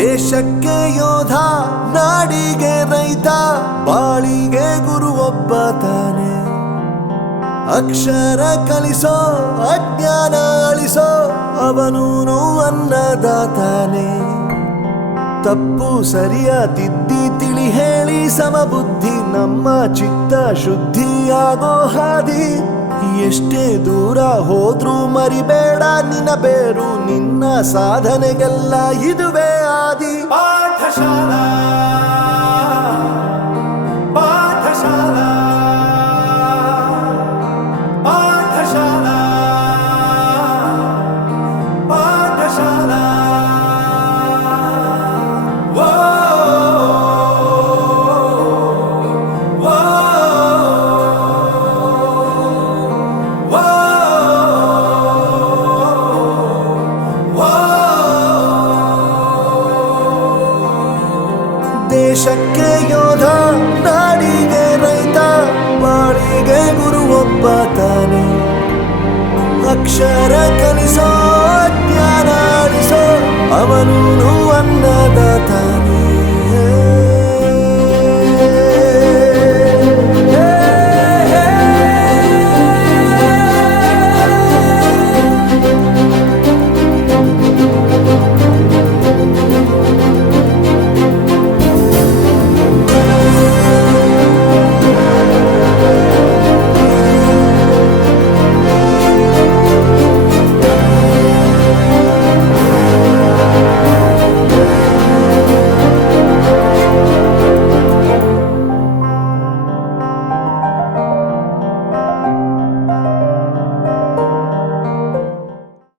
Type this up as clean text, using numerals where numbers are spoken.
ದೇಶಕ್ಕೆ ಯೋಧ, ನಾಡಿಗೆ ರೈತ, ಬಾಳಿಗೆ ಗುರು ಒಬ್ಬ ತಾನೆ. ಅಕ್ಷರ ಕಲಿಸೋ, ಅಜ್ಞಾನ ಅಳಿಸೋ, ಅವನೂನು ಅನ್ನದಾತಾನೆ. ತಪ್ಪು ಸರಿಯ ತಿದ್ದಿ ತಿಳಿ ಹೇಳಿ ಸಮಬುದ್ಧಿ ನಮ್ಮ ಚಿತ್ತ ಶುದ್ಧಿಯಾಗೋ ಹಾದಿ. ಎಷ್ಟೇ ದೂರ ಹೋದ್ರೂ ಮರಿಬೇಡ ನಿನ್ನ ಬೇರು, ನಿನ್ನ ಸಾಧನೆಗೆಲ್ಲ ಇದುವೇ ಆದಿ. ಪಾಠಶಾಲಾ ಪಾಠಶಾಲಾ ಪಾಠಶಾಲಾ ಪಾಠಶಾಲಾ. ದೇಶಕ್ಕೆ ಯೋಧ, ನಾಡಿಗೆ ರೈತ, ಬಾಳಿಗೆ ಗುರು ಒಬ್ಬ ತಾನೆ. ಅಕ್ಷರ ಕಲಿಸೋ, ಜ್ಞಾನ ಅಳಿಸೋ, ಅವನೂನು ಅನ್ನದಾತ.